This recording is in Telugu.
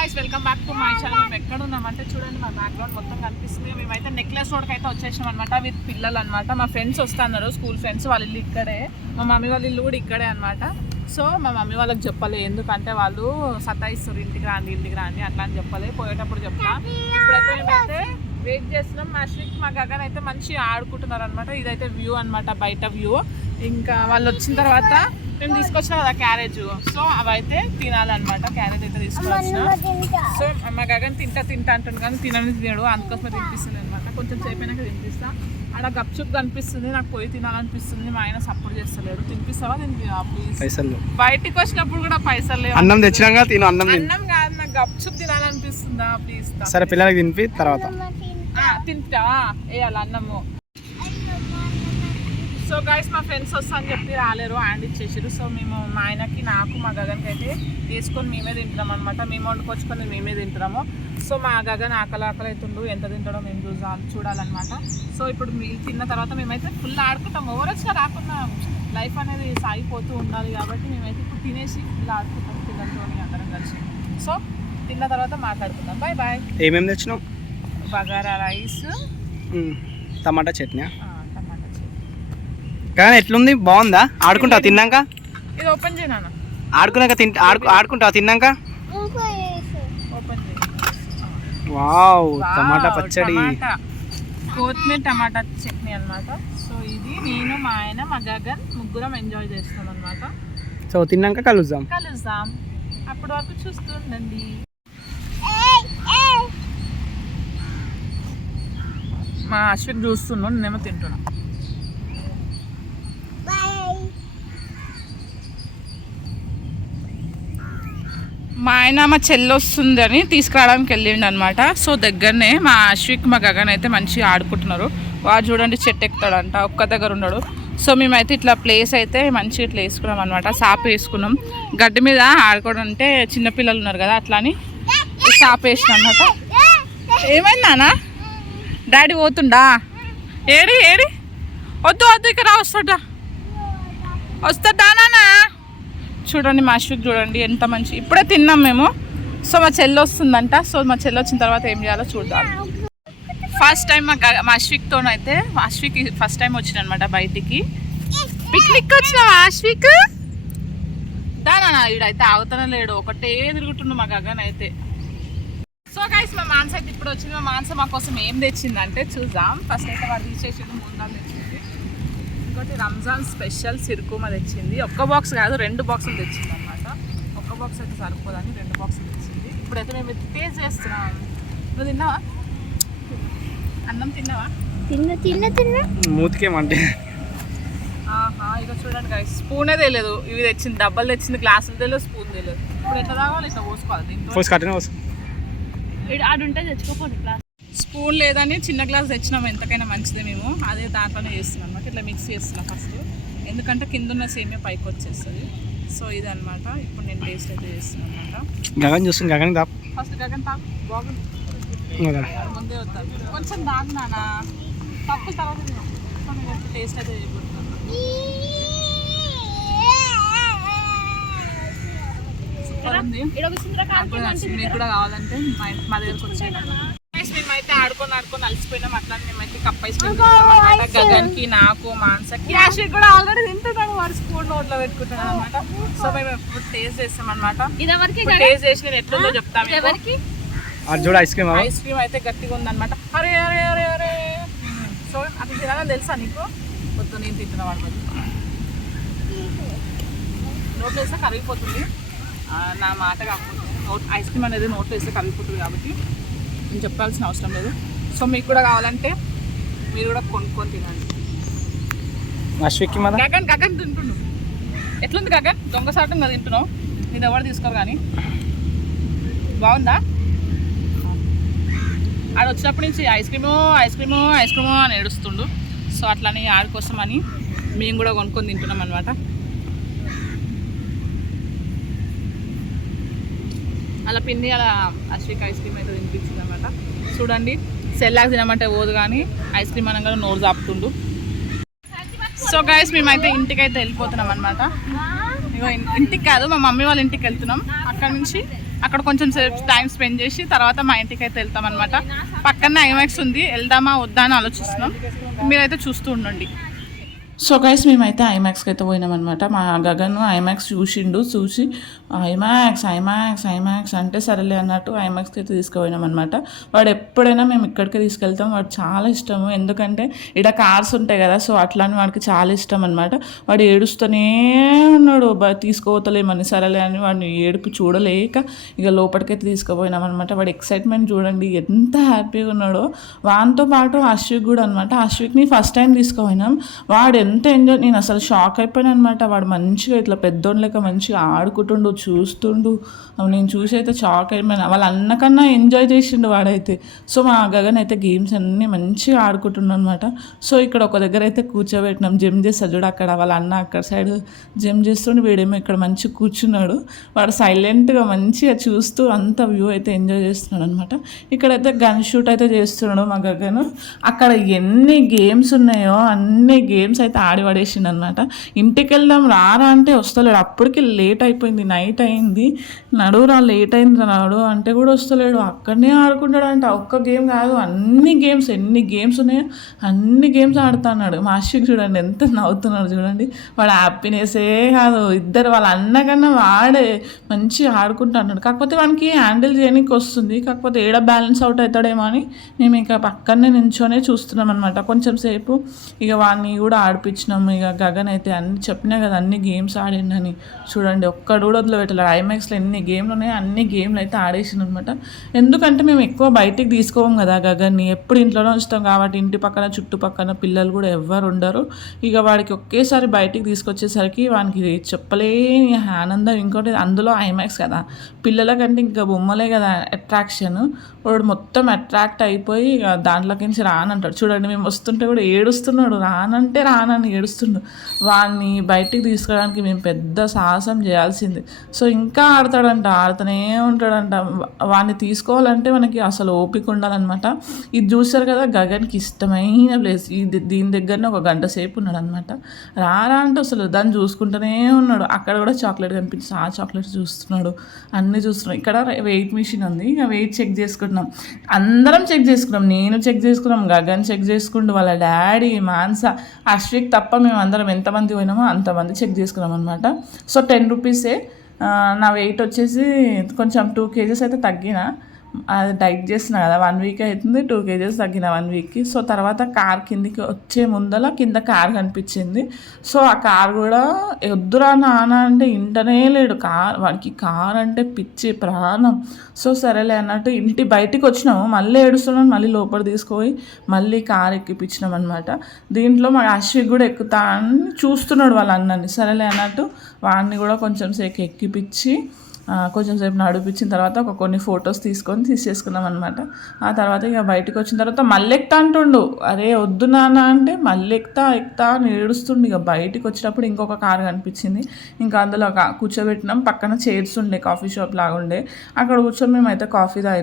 Guys welcome back to my channel మేము ఎక్కడ ఉన్నామంటే చూడండి మా బ్యాక్గ్రౌండ్ మొత్తం కనిపిస్తుంది. మేమైతే నెక్లెస్ రోడ్కి అయితే వచ్చేసాం అనమాట విత్ పిల్లలు అనమాట మా ఫ్రెండ్స్ వస్తున్నారు స్కూల్ ఫ్రెండ్స్ వాళ్ళ ఇల్లు ఇక్కడే. మా మమ్మీ వాళ్ళ ఇల్లు కూడా ఇక్కడే అనమాట సో మా మమ్మీ వాళ్ళకి చెప్పలే ఎందుకంటే వాళ్ళు సతాయిస్తారు ఇంటికి రాండి ఇంటికి రాండి అట్లా అని చెప్పలే. పోయేటప్పుడు చెప్తా. ఇప్పుడైతే మేమైతే వెయిట్ చేస్తున్నాం. మా శ్రీక్ మా గగన్ అయితే మంచి ఆడుకుంటున్నారు అనమాట ఇదైతే వ్యూ అనమాట బయట వ్యూ ఇంకా వాళ్ళు వచ్చిన తర్వాత మేము తీసుకొచ్చిన కదా క్యారేజ్. సో అవైతే తినాలన్నమాట. క్యారేజ్ అయితే తీసుకొచ్చిన సో మా గగన్ తింటా తింటా అంటాను కానీ తినని తినడు. అందుకోసమే తినిపిస్తుంది అనమాట కొంచెం సేపు అయినాక తినిపిస్తా. ఆడ గప్చుప్ కనిపిస్తుంది. నాకు పోయి తినాలనిపిస్తుంది. మా ఆయన సపోర్ట్ చేస్తలేడు. తినిపిస్తావా? పైసలు బయటికి వచ్చినప్పుడు కూడా పైసలు లేవు. అన్నం తెచ్చినాక తిను అన్నం అన్నం కాదు నాకు గప్చుప్ తినాలనిపిస్తుందా? ప్లీజ్ సరే పిల్లలకి తినిపి తర్వాత. తింటా. వేయాలి అన్నము. సో గైస్ మా ఫ్రెండ్స్ వస్తా అని చెప్పి రాలేరు హ్యాండ్ ఇచ్చేసారు సో మేము మా ఆయనకి నాకు మా గగన్కి అయితే వేసుకొని మేమే తింటున్నాం అనమాట మేము వండుకొచ్చుకొని మేమే తింటున్నాము. సో మా గగన్ ఆకలి ఆకలి అవుతుండు ఎంత తింటాడో మేము చూసాలి చూడాలన్నమాట. సో ఇప్పుడు మీ తిన్న తర్వాత మేమైతే ఫుల్ ఆడుకుంటాం. ఓవర్ వచ్చినా రాకుండా లైఫ్ అనేది సాగిపోతూ ఉండాలి కాబట్టి మేమైతే ఇప్పుడు తినేసి ఫుల్ ఆడుకుంటాం పిల్లలతో అందరం కలిసి. సో తిన్న తర్వాత మాట్లాడుకుందాం. బాయ్ బాయ్ ఏమేమి తెచ్చినావు? బగారా రైస్ టమాటా చట్నీ కానీ ఎట్లుంది? బాగుందా? ఆడుకుంటావు? తిన్నాక? ఇది ఓపెన్ చేయనా ఆడుకున్నాక తింట ఆడుకు ఆడుకుంటావు? తిన్నాక? ఓపెన్ చేయి. వావ్ టమాటా పచ్చడి. టమాటా. కొత్తిమీర టమాటా చట్నీ అన్నమాట. సో ఇది నేను మా ఆయన మా గగన్ ముగ్గురం ఎంజాయ్ చేస్తాం అనమాట సో తిన్నాక కలుద్దాం. కలుద్దాం. అప్పటి వరకు చూస్తుండండి మా అశ్విక్ చూస్తున్నాడు నేనేమో తింటున్నా. మా ఆయన మా చెల్లి వస్తుందని తీసుకురావడానికి వెళ్ళిండు అనమాట సో దగ్గరనే మా అశ్విక్ మా గగన్ అయితే మంచిగా ఆడుకుంటున్నారు. వాడు చూడండి చెట్టు ఎక్కుతాడంట ఒక్క దగ్గర ఉన్నాడు సో మేమైతే ఇట్లా ప్లేస్ అయితే మంచిగా ఇట్లా వేసుకున్నాం అనమాట సాప్ వేసుకున్నాం. గడ్డి మీద ఆడుకోవడం అంటే చిన్నపిల్లలు ఉన్నారు కదా అట్లా అని సాప సాప్ వేసిన అనమాట ఏమైందానా డాడీ పోతుండా? ఏడి ఏడి? వద్దు వద్దు ఇక్కడ వస్తాడా వస్తాడా చూడండి మా అశ్విక్ చూడండి ఎంత మంచి ఇప్పుడే తిన్నాం మేము. సో మా చెల్లి వస్తుందంట. సో మా చెల్లి వచ్చిన తర్వాత ఏం చేయాలో చూద్దాం. ఫస్ట్ టైం మా గ- మా అశ్విక్తో అయితే అశ్విక్ ఫస్ట్ టైం వచ్చిన అనమాట బయటికి. పిక్నిక్ వచ్చిన అశ్విక్? దానా ఈడైతే ఆగుతానే లేడు. ఒకటే తిరుగుతుండు మా గగన్ అయితే సో గైస్ మా మానస అయితే ఇప్పుడు వచ్చింది. మా మానస మా కోసం ఏం తెచ్చిందంటే చూద్దాం. ఫస్ట్ అయితే వాడు తీసేసింది మూడు తెచ్చింది ఇంకోటి రంజాన్ స్పెషల్ సిరుకుమ తెచ్చింది. ఒక్క బాక్స్ కాదు రెండు బాక్సులు తెచ్చింది అనమాట ఒక్క బాక్స్ అయితే సరిపోదని రెండు బాక్సులు తెచ్చింది. ఇప్పుడైతే మేము టేస్ట్ చేస్తున్నాం. నువ్వు తిన్నావా? అన్నం తిన్నావా? తిన్న తిన్న తిన్న. మూతికేమంటే ఆహా ఇక చూడండి guys, స్పూనే తెలియదు. ఇవి తెచ్చింది డబ్బాలు తెచ్చింది గ్లాసులు తెలియదు స్పూన్ తెలియదు. ఇప్పుడు ఎట్లా తాగాలి ఇట్లా పోసుకోవాలి. దీంట్లో పోసి కట్టిన పోసి ఆడుంటే తెచ్చుకోపోండి క్లాస్ స్పూన్ లేదని చిన్న గ్లాస్ తెచ్చినాం. ఎంతకైనా మంచిదే మేము. అదే దాంట్లోనే చేస్తున్నాం అనమాట ఇట్లా మిక్స్ చేస్తున్నాం ఫస్ట్ ఎందుకంటే కింద ఉన్న సేమే పైకి వచ్చేస్తుంది. సో ఇది అనమాట ఇప్పుడు నేను టేస్ట్ అయితే చేస్తున్నాను అనమాట గగన్ చూస్తుంది గగన్ దా ఫస్ట్ గగన్ తాకు బాగుంది. ముందే వస్తాను కొంచెం దాగు నానా తక్కువ తర్వాత టేస్ట్ అయితే చేయబోతున్నాను సూపర్ ఉంది. మీకు కూడా కావాలంటే మా దగ్గరకు వచ్చేయండి. మేమైతే ఆడుకొని ఆడుకొని అలసిపోయినాం. అట్లా మేమైతే కప్ అనమాట గగన్కి నాకు మాన్సకి. యాషి కూడా ఆల్రెడీ తింటున్నాడు. వాడు స్పూన్ నోట్లో పెట్టుకుంటున్నాడు అనమాట సో మేము ఎప్పుడు టేస్ట్ చేస్తాం అనమాట ఇదెవరికి టేస్ట్ చేసి నేను ఎట్లుందో చెప్తాను. ఎవరికి అది చూడ ఐస్ క్రీమ్? ఐస్ క్రీమ్ అయితే గట్టిగా ఉందన్నమాట. అరే అరే అరే అరే. సో అట్లా తినాలని తెలుసా నీకు? వద్దు నేను తింటున్నా వాడు. నోట్లో వేస్తే కరిగిపోతుంది. నా మాట కాకపోతే నోట్ ఐస్ క్రీమ్ అనేది నోట్లో వేస్తే కరిగిపోతుంది కాబట్టి. నేను చెప్పాల్సిన అవసరం లేదు. సో మీకు కూడా కావాలంటే మీరు కూడా కొనుక్కొని తినండి. అశ్విక్కి మన గగన్ గగన్ తింటుండు. ఎట్లుంది గగన్? దొంగ సాటం కదా తింటున్నావు. నేను ఎవరు తీసుకోరు కానీ. బాగుందా? ఆడ వచ్చినప్పటి నుంచి ice cream ice cream ice cream అని ఏడుస్తుండు. సో అట్లని ఆడి కోసం అని మేము కూడా కొనుక్కొని తింటున్నాం అనమాట అలా పిన్ని అలా అశ్విక్ ఐస్ క్రీమ్ అయితే తినిపించింది అనమాట చూడండి సెల్లాక్ తినమంటే పోదు కానీ ఐస్ క్రీమ్ అనగానే నోరు చాపుతుండు సో గైస్ మేమైతే ఇంటికి అయితే వెళ్ళిపోతున్నాం అనమాట ఇగో ఇంటికి కాదు మా మమ్మీ వాళ్ళ ఇంటికి వెళ్తున్నాం. అక్కడ నుంచి అక్కడ కొంచెం సేపు టైం స్పెండ్ చేసి తర్వాత మా ఇంటికి అయితే వెళ్తాం అనమాట పక్కనే ఐమాక్స్ ఉంది వెళ్దామా వద్దా అని ఆలోచిస్తున్నాం. మీరైతే చూస్తూ ఉండండి. సో గైస్ మేమైతే ఐమాక్స్కి అయితే పోయినామన్నమాట. మా గగన్ ఐమాక్స్ చూసిండు చూసి ఐమాక్స్ ఐమాక్స్ ఐమాక్స్ అంటే సరేలే అన్నట్టు ఐమాక్స్కి అయితే తీసుకుపోయినామన్నమాట. వాడు ఎప్పుడైనా మేము ఇక్కడికి తీసుకెళ్తాం. వాడు చాలా ఇష్టము. ఎందుకంటే ఇక్కడ కార్స్ ఉంటాయి కదా సో అట్లా అని వాడికి చాలా ఇష్టం అనమాట వాడు ఏడుస్తూనే ఉన్నాడు తీసుకోవతలేమని సరేలే అని వాడిని ఏడుపు చూడలేక ఇక లోపలికైతే తీసుకుపోయినామన్నమాట. వాడు ఎక్సైట్మెంట్ చూడండి ఎంత హ్యాపీగా ఉన్నాడో. వానితో పాటు అశ్విక్ కూడా అనమాట అశ్విక్ని ఫస్ట్ టైం తీసుకుపోయినాం. వాడు ఎంత ఎంజాయ్ నేను అసలు షాక్ అయిపోయాను అనమాట వాడు మంచిగా ఇట్లా పెద్దోళ్ళ లెక్క మంచిగా ఆడుకుంటుండు చూస్తుండు. నేను చూసి అయితే షాక్ అయిపోయాను. వాళ్ళ అన్నకన్నా ఎంజాయ్ చేసిండు వాడైతే. సో మా గగన్ అయితే గేమ్స్ అన్నీ మంచిగా ఆడుకుంటుండు అనమాట సో ఇక్కడ ఒక దగ్గర అయితే కూర్చోబెట్టినాం. జిమ్ చేస్తాడు చూడు అక్కడ వాళ్ళ అన్న అక్కడ సైడ్ జిమ్ చేస్తుండే. వీడేమో ఇక్కడ మంచిగా కూర్చున్నాడు. వాడు సైలెంట్గా మంచిగా చూస్తూ అంత వ్యూ అయితే ఎంజాయ్ చేస్తున్నాడు అనమాట ఇక్కడైతే గన్ షూట్ అయితే చేస్తున్నాడు మా గగన్. అక్కడ ఎన్ని గేమ్స్ ఉన్నాయో అన్ని గేమ్స్ అయితే ఆడి పడేసిండు అనమాట ఇంటికి వెళ్దాం రారా అంటే వస్తలేడు. అప్పటికి లేట్ అయిపోయింది నైట్ అయింది. నడువురా లేట్ అయింది నాడు అంటే కూడా వస్తలేడు. అక్కడనే ఆడుకుంటాడు అంటే ఒక్క గేమ్ కాదు అన్ని గేమ్స్ ఎన్ని గేమ్స్ ఉన్నాయో అన్ని గేమ్స్ ఆడుతున్నాడు. మా అశ్విక్ చూడండి ఎంత నవ్వుతున్నాడు చూడండి. వాడు హ్యాపీనెస్సే కాదు. ఇద్దరు వాళ్ళ అన్నకన్నా వాడే మంచిగా ఆడుకుంటున్నాడు. కాకపోతే వానికి హ్యాండిల్ చేయడానికి వస్తుంది. కాకపోతే ఏడ బ్యాలెన్స్ అవుట్ అవుతాడేమో అని మేము ఇంకా పక్కనే నించొనే చూస్తున్నాం అనమాట కొంచెం సేపు ఇక వాడిని కూడా ఆడిపించినాం ఇక గగన్ అయితే అన్ని చెప్పినా కదా అన్ని గేమ్స్ ఆడిండని. చూడండి ఒక్కడు కూడా వదిలిపెట్టలేదు ఐమాక్స్లో ఎన్ని గేమ్లు ఉన్నాయో అన్ని గేమ్లు అయితే ఆడేసిండు అనమాట ఎందుకంటే మేము ఎక్కువ బయటికి తీసుకోము కదా గగన్ని. ఎప్పుడు ఇంట్లోనే ఉంచుతాం కాబట్టి ఇంటి పక్కన చుట్టుపక్కన పిల్లలు కూడా ఎవ్వరు ఉండరు. ఇక వాడికి ఒకేసారి బయటికి తీసుకొచ్చేసరికి వానికి చెప్పలేని ఆనందం. ఇంకోటి అందులో ఐమాక్స్ కదా. పిల్లలకంటే ఇంకా బొమ్మలే కదా అట్రాక్షన్ వాడు మొత్తం అట్రాక్ట్ అయిపోయి ఇక దాంట్లోకి నుంచి రానంటాడు. చూడండి మేము వస్తుంటే కూడా ఏడుస్తున్నాడు. రానంటే రాను అని ఏడుస్తుండు. వాడిని బయటికి తీసుకురావడానికి మేము పెద్ద సాహసం చేయాల్సింది. సో ఇంకా ఆడతాడంట ఆడుతూనే ఉంటాడంట. వాడిని తీసుకోవాలంటే మనకి అసలు ఓపిక ఉండాలన్నమాట. ఇది చూసారు కదా గగన్కి ఇష్టమైన ప్లేస్. ఇది దీని దగ్గరనే ఒక గంట సేపు ఉన్నాడు అనమాట రారా అంటే అసలు దాన్ని చూసుకుంటూనే ఉన్నాడు. అక్కడ కూడా చాక్లెట్ కనిపించింది. ఆ చాక్లెట్ చూస్తున్నాడు. అన్నీ చూస్తున్నాడు. ఇక్కడ వెయిట్ మిషన్ ఉంది. ఇక వెయిట్ చెక్ చేసుకుంటున్నాం. అందరం చెక్ చేసుకున్నాం. నేను చెక్ చేసుకున్నాం. గగన్ చెక్ చేసుకుంటూ వాళ్ళ డాడీ మాన్స అశ్విక్ తప్ప మేము అందరం ఎంతమంది పోయినామో అంతమంది చెక్ చేసుకున్నాం అనమాట సో టెన్ రూపీసే నా వెయిట్ వచ్చేసి కొంచెం టూ కేజెస్ అయితే తగ్గిన అది డైట్ చేసిన కదా వన్ వీక్ అవుతుంది టూ కేజెస్ తగ్గిన వన్ వీక్కి సో తర్వాత కార్ కిందికి వచ్చే ముందల కింద కార్ కనిపించింది. సో ఆ కార్ కూడా వద్దురా నాన్న అంటే ఇంటనే లేడు. కార్ వాడికి కార్ అంటే పిచ్చి ప్రాణం. సో సరేలే అన్నట్టు ఇంటి బయటికి వచ్చినాము. మళ్ళీ ఏడుస్తున్నాను మళ్ళీ లోపల తీసుకుపోయి మళ్ళీ కార్ ఎక్కిపించినాం అనమాట దీంట్లో మా అశ్విక్ కూడా ఎక్కుతా అని చూస్తున్నాడు వాళ్ళ అన్నని. సరేలే అన్నట్టు వాడిని కూడా కొంచెం సేపు ఎక్కిపించి కొంచెం సేపు నడిపించిన తర్వాత ఒక కొన్ని ఫొటోస్ తీసుకొని తీసేసుకున్నాం అనమాట ఆ తర్వాత ఇక బయటకు వచ్చిన తర్వాత మళ్ళీ ఎక్కుతా అంటుండు. అరే వద్దు నాన్న అంటే మళ్ళీ ఎక్కుతా ఎక్కుతా అని ఏడుస్తుండు. ఇక బయటకు వచ్చినప్పుడు ఇంకొక కారు కనిపించింది. ఇంకా అందులో కూర్చోబెట్టినాం. పక్కన చైర్స్ ఉండే కాఫీ షాప్ లాగా ఉండే. అక్కడ కూర్చొని మేమైతే కాఫీ తాగినాం.